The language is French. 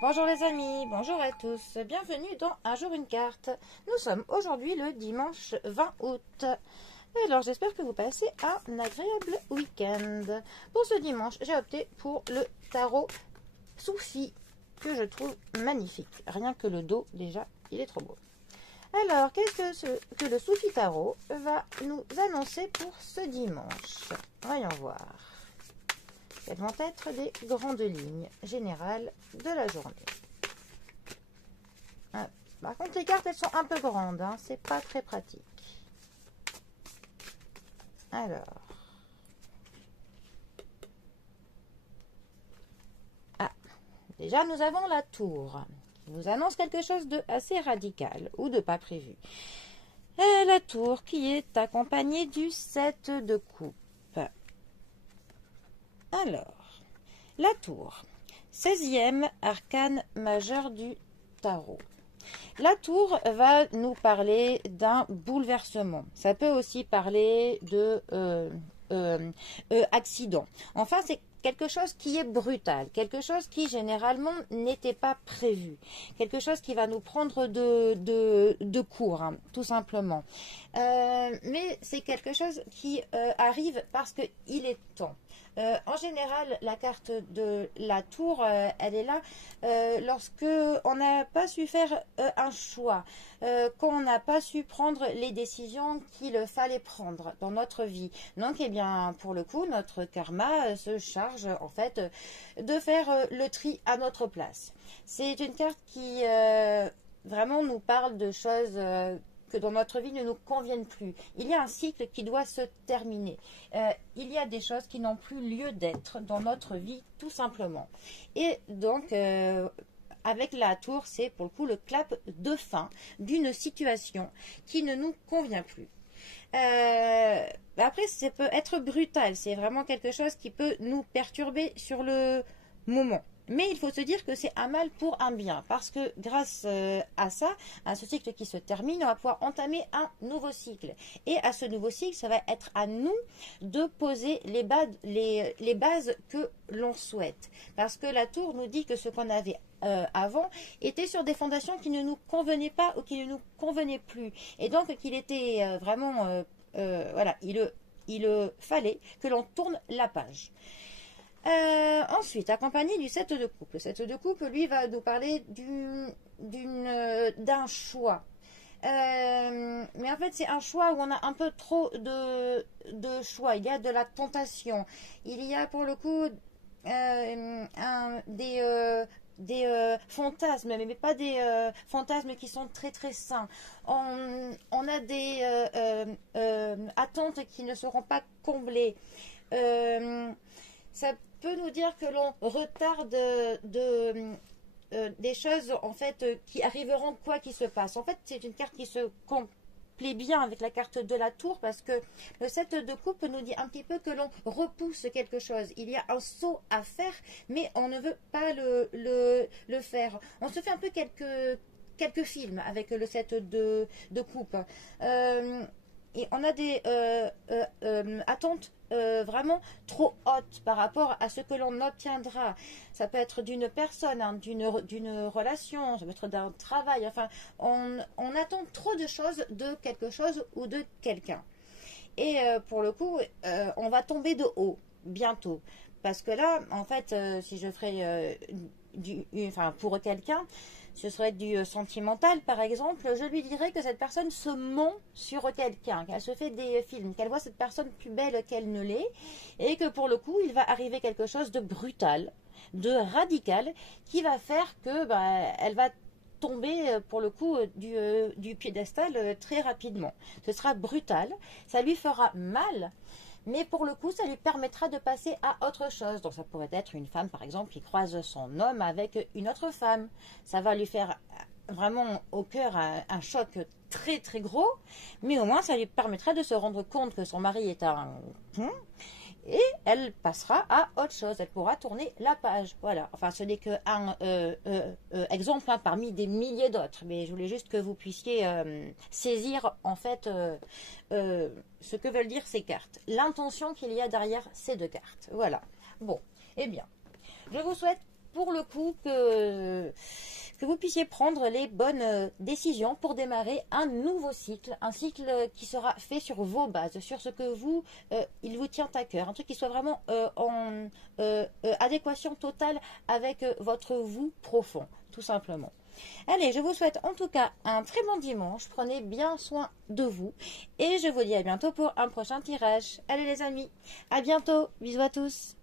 Bonjour les amis, bonjour à tous, bienvenue dans Un jour une carte. Nous sommes aujourd'hui le dimanche 20 août. Alors j'espère que vous passez un agréable week-end. Pour ce dimanche, j'ai opté pour le tarot Soufi, que je trouve magnifique. Rien que le dos, déjà, il est trop beau. Alors, qu'est-ce que le Soufi Tarot va nous annoncer pour ce dimanche? Voyons voir. Quelles vont être les grandes lignes générales de la journée. Par contre, les cartes, elles sont un peu grandes. Hein, c'est pas très pratique. Alors. Déjà, nous avons la tour, qui nous annonce quelque chose de assez radical ou de pas prévu. Et la tour qui est accompagnée du 7 de coupe. Alors, la tour, 16e arcane majeur du tarot. La tour va nous parler d'un bouleversement. Ça peut aussi parler de accident. Enfin, c'est quelque chose qui est brutal, quelque chose qui généralement n'était pas prévu, quelque chose qui va nous prendre de court, hein, tout simplement. Mais c'est quelque chose qui arrive parce qu'il est temps. En général, la carte de la tour, elle est là lorsque on n'a pas su faire un choix, qu'on n'a pas su prendre les décisions qu'il fallait prendre dans notre vie. Donc, eh bien, pour le coup, notre karma se charge en fait de faire le tri à notre place. C'est une carte qui vraiment nous parle de choses que dans notre vie ne nous conviennent plus. Il y a un cycle qui doit se terminer. Il y a des choses qui n'ont plus lieu d'être dans notre vie, tout simplement. Et donc, avec la tour, c'est pour le coup le clap de fin d'une situation qui ne nous convient plus. Après, ça peut être brutal. C'est vraiment quelque chose qui peut nous perturber sur le moment. Mais il faut se dire que c'est un mal pour un bien, parce que grâce à ça, à ce cycle qui se termine, on va pouvoir entamer un nouveau cycle. Et à ce nouveau cycle, ça va être à nous de poser les bases que l'on souhaite. Parce que la tour nous dit que ce qu'on avait avant était sur des fondations qui ne nous convenaient pas ou qui ne nous convenaient plus. Et donc qu'il était vraiment... voilà, il fallait que l'on tourne la page. Ensuite, accompagné du 7 de coupe. Le 7 de coupe, lui, va nous parler d'un choix. Mais en fait, c'est un choix où on a un peu trop de choix. Il y a de la tentation. Il y a pour le coup des fantasmes, mais pas des fantasmes qui sont très très sains. On a des attentes qui ne seront pas comblées. Ça peut nous dire que l'on retarde des choses en fait qui arriveront quoi qu'il se passe. En fait, c'est une carte qui se plaît bien avec la carte de la tour parce que le 7 de coupe nous dit un petit peu que l'on repousse quelque chose. Il y a un saut à faire, mais on ne veut pas le faire. On se fait un peu quelques films avec le 7 de coupe. Et on a des attentes vraiment trop hautes par rapport à ce que l'on obtiendra. Ça peut être d'une personne, hein, d'une relation, ça peut être d'un travail. Enfin, on attend trop de choses de quelque chose ou de quelqu'un. Et pour le coup, on va tomber de haut bientôt. Parce que là, en fait, si je ferais pour quelqu'un, ce serait du sentimental, par exemple, je lui dirais que cette personne se ment sur quelqu'un, qu'elle se fait des films, qu'elle voit cette personne plus belle qu'elle ne l'est, et que pour le coup, il va arriver quelque chose de brutal, de radical, qui va faire que elle va tomber pour le coup du piédestal très rapidement. Ce sera brutal, ça lui fera mal, mais pour le coup, ça lui permettra de passer à autre chose. Donc ça pourrait être une femme, par exemple, qui croise son homme avec une autre femme. Ça va lui faire vraiment au cœur un choc très très gros, mais au moins ça lui permettra de se rendre compte que son mari est un con, et elle passera à autre chose. Elle pourra tourner la page. Voilà. Enfin, ce n'est qu'un exemple hein, parmi des milliers d'autres. Mais je voulais juste que vous puissiez saisir en fait ce que veulent dire ces cartes. L'intention qu'il y a derrière ces deux cartes. Voilà. Bon. Eh bien, je vous souhaite pour le coup que que vous puissiez prendre les bonnes décisions pour démarrer un nouveau cycle, un cycle qui sera fait sur vos bases, sur ce que vous, il vous tient à cœur, un truc qui soit vraiment en adéquation totale avec votre vous profond, tout simplement. Allez, je vous souhaite en tout cas un très bon dimanche, prenez bien soin de vous et je vous dis à bientôt pour un prochain tirage. Allez les amis, à bientôt, bisous à tous.